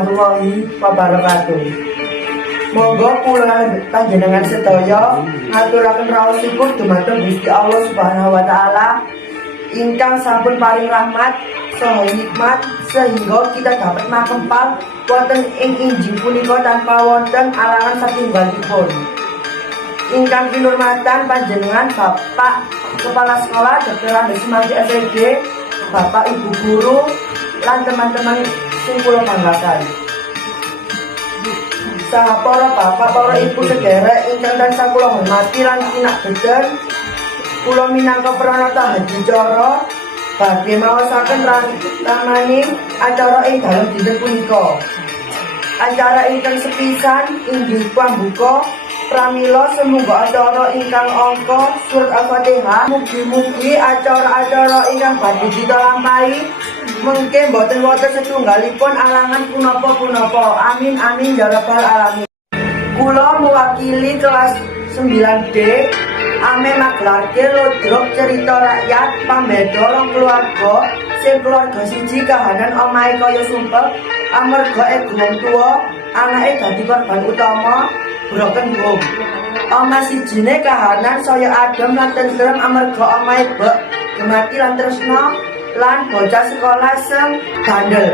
warahmatullahi wabarakatuh. Monggo kula panjenengan sedaya ngaturaken raos syukur dumateng Gusti Allah Subhanahu wa taala ingkang sampun paring rahmat saha hikmat sehingga kita dapat makempal wonten ing Injil punika tanpa wonten alangan satunggalipun. Ingkang kinurmatan panjenengan Bapak Kepala Sekolah Dr. Andes Sumardi SIG, Bapak Ibu Guru lan teman-teman sing kula banggakan. Saha para bapak, para ibu sederek ingkang tansah kula hormati lan kinabeden, kula minangka pranata hadicara badhe maosaken ramaning acara ing dalem dinten punika. Acara ingkang sepisan inggih pambuka pramila semoga acara ingkang angka surat Al-Fatihah. Mugi-mugi acara-acara ingkang badhe ditalampahi mungkin boten wonten setunggalipun alangan punapa-punapa. Amin amin ya rabbal alamin. Kula mewakili kelas 9D ame maglarke lodrok cerita rakyat pambedolong keluarga sing keluarga siji kahanan omahe kaya sumpek amarga wong tuwa anake dadi korban utama broken home. Oma sijine kahanan saya adem lan tentrem amarga omahe bek gemati lan tresna lan bocah sekolah sing bandel.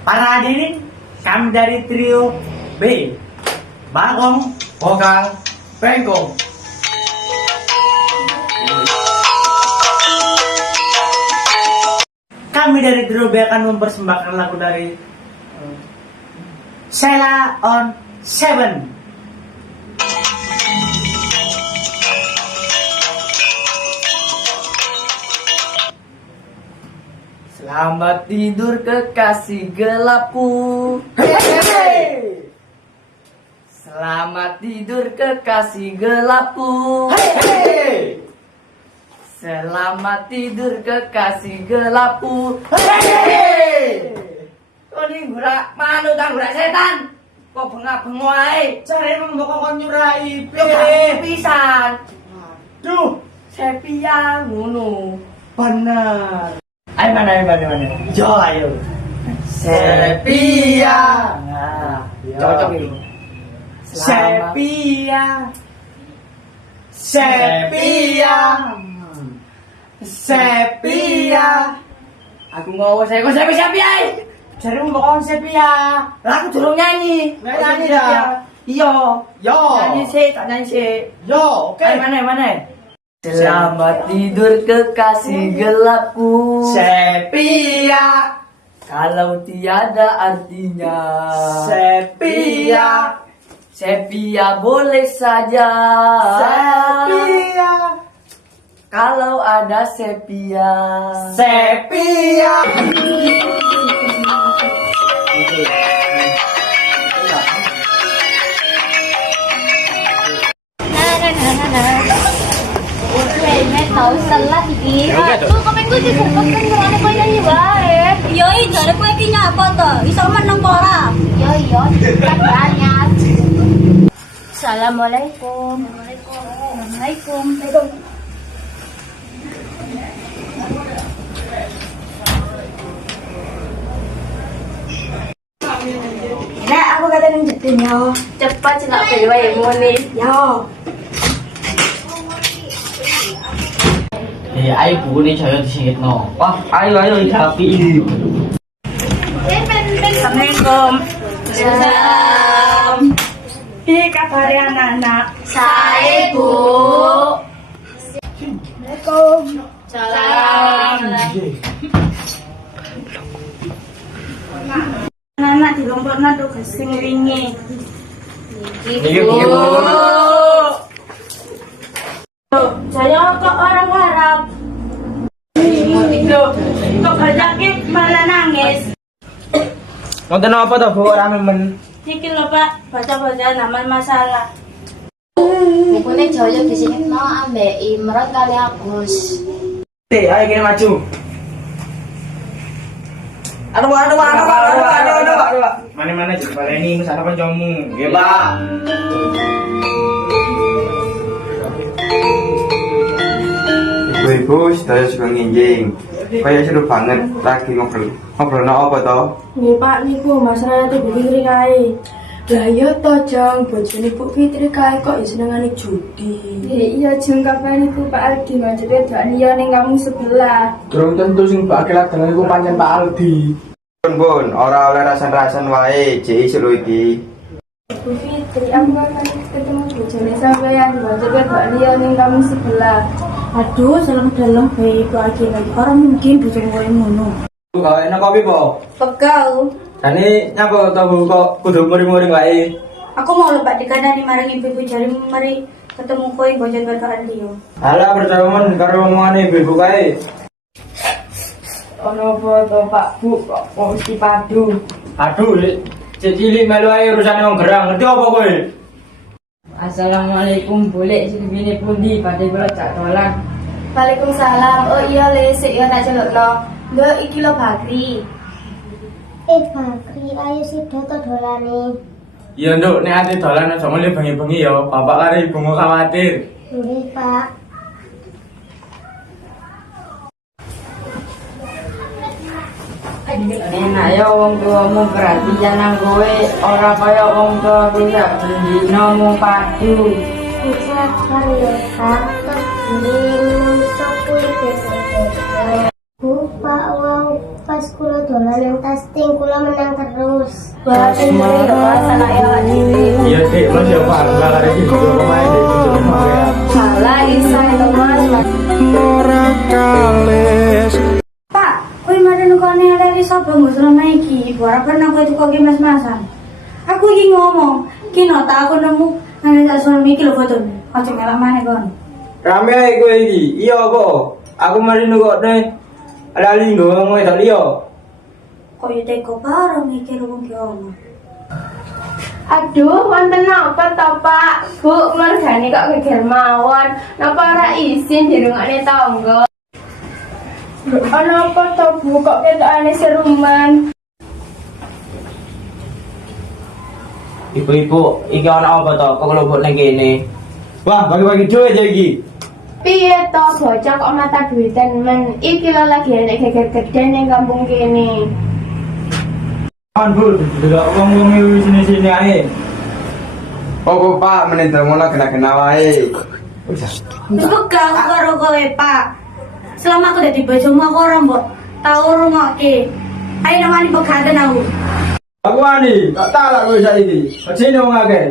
Para hadirin, kami dari trio B, Bagong, Vokal, Pengkong. kami dari trio B akan mempersembahkan lagu dari Sheila on Seven. Selamat tidur kekasih gelapku. Selamat tidur kekasih gelapku. Selamat tidur kekasih gelapku. Oh ini gurak manu kan gurak setan. Kok bengak-bengok ae? Cari emang bakal kon nyurai. Yo gak pisan. Duh, Sepia ngono. bener. Ayo mana. Yo ayo. Sepia. Nah, Cocok ini. Sepia. Sepia. Sepia. Aku ngowo saya kok sepia. Cari emang bakal sepia. Lah aku durung nyanyi. Nyanyi dah. Iya. Yo. Nyanyi sih, tak nyanyi sih. Yo, oke. Ayo mana. Selamat tidur kekasih gelapku. Sepia. Kalau tiada artinya. Sepia. Sepia boleh saja. Sepia. Kalau ada sepia. Sepia. Weh, tau salah iki. Aku komen gue sih kok pengen kowe nyanyi wae. Yo iki jare kowe iki nyapa to? Iso meneng apa ora? Yo kan banyak. Assalamualaikum. Waalaikumsalam. Nek aku kata nang jeding yo. Cepat celak dewe muni. Yo. Ayo buku ini saya disingkitno. Wah, ayo dikapi. Assalamualaikum. Salam. Piye kabare anak-anak? Sae, Bu. Assalamualaikum. Salam. Anak-anak dilompokna tugas sing wingi. Iki, Bu. Saya kok orang Arab. Loh, kok banyaknya malah nangis. Nonton apa tuh Bu rame men? Iki lho Pak, baca-baca nama masalah. Bukune Joyo disingkitno ambek Imron kali Agus. Ayo kini maju. Aduh. Mana coba ini misalnya kancamu. Nggih, Pak. Ibu-ibu, sedaya juga nginjing. Kayak seru banget lagi ngobrol apa toh? Nih Pak, niku masalah itu Bu Fitri kae. Lah iya to Jong, bojone Bu Fitri kae kok senengane judi. Iya Jong, kapan iku Pak Aldi ngajarin doan liya ning kampung sebelah. Durung tentu sing bakal ladangan iku pancen Pak Aldi. Bun, ora oleh rasan-rasan wae, jek seru iki. Bu Fitri, aku kan ketemu bojone sampean ngajarin doan liya ning kampung sebelah. Aduh, salam dalam baik lagi lagi. Orang mungkin bojone koyo ngono. Bu gawe enak kopi, Po. Pegau. Jane nyapa to Bu kok kudu muring-muring wae. Aku mau lebat dikandani marang ibu-ibu jari mari ketemu kowe bojan berkaan liya. Ala percayaman karo omongane ibu kae. Ono foto Pak Bu kok mesti padu. Aduh, cek cilik melu ae urusane wong gerang. Ngerti apa kowe? Assalamualaikum, boleh sini pundi pada kula cak dolan. Waalaikumsalam. Oh iya Le, sik ya tak celukno. Mbok iki lho Bakri. Bakri, ayo sida to dolane. Iya, Nduk, nek ate dolan aja mulih bengi-bengi ya. Bapak karo ibumu khawatir. Nggih, Pak. Enak ya wong tuamu perhatian nang kowe, ora kaya wong tua bisa bendino mung padu. Bisa karo Pak. Ini sopul Bu, Pak, wong pas kula dolan yang testing kula menang terus. Wah, sing ngene lho Pak, salah ya iki. Iya, Dik, Mas ya Pak. Lah karo ibu pemain Dik, cuma ya. Salah isa to Mas. Pak, kowe mari nukone dari sapa nggo selama iki? Ora pernah kowe tuku ki mas-masan. Aku iki ngomong, ki nota aku nemu nang sak suami iki lho fotone. Aja ngelak maneh kon. Rame ae kowe iki. Iya apa? Aku mari nukone lali nggo wedok liya. Kok yo teko bareng mikir wong ki omong. Aduh, wonten napa to, Pak? Bu, mergane kok geger mawon. Napa ora izin dirungokne tangga? Ana apa to, Bu? Kok ketokane seruman? Ibu-ibu, iki ana apa to? Kok kelobok nang kene? Wah, bagi-bagi duit ya iki. Piye to bocah kok mata duitan men? Iki lho lagi enek geger gede ning kampung kene. Kan Bu, delok wong-wong sini-sini ae. Oh Pak, menendang mola kena-kena wae. Iku gak karo kowe, Pak. Selama aku dadi bojomu aku ora mbok tau rungokke. Ayo namani pegatan aku. Aku ani, tak talak kowe saiki. Sini wong akeh.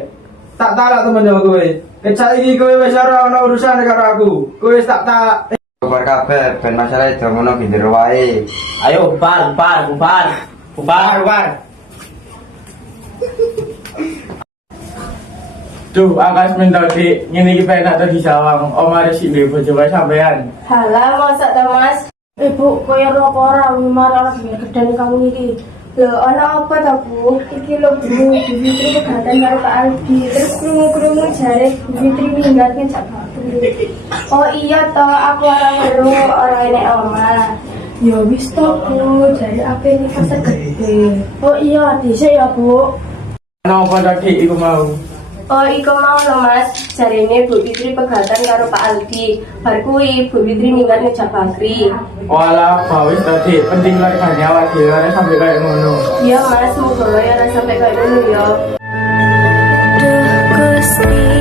Tak talak temen kowe. Nek saiki kowe wis ora ana urusan karo aku. Kowe wis tak talak. Bubar kabeh ben masalah itu ngono pinggir wae. Ayo bubar. Duh, akas minta dik, ngene iki pengen tak di sawang. Om arep sik duwe bojo wae sampean. Halah masa to Mas? Ibu koyo apa ora marah geger gede ning kampung iki. Lho ana apa to Bu? Iki lho Bu, Fitri pegatan karo Pak Aldi. Terus krungu-krungu jare Fitri minggat ning Jakarta. Oh iya to, aku ora weruh ora enek omah. Ya wis to Bu, jare ape iki pasar gede. Oh iya, dhisik ya Bu. Ana apa to dik iku mau? Oh iku mau lho Mas, jarene Bu Fitri pegatan karo Pak Aldi. Bar kuwi Bu Fitri minggat ning Jabagri. Walah, bawis tadi penting keluarganya awak dhewe ora sampe kaya ngono. Iya Mas, muga ya ora sampe kaya ngono ya. Duh Gusti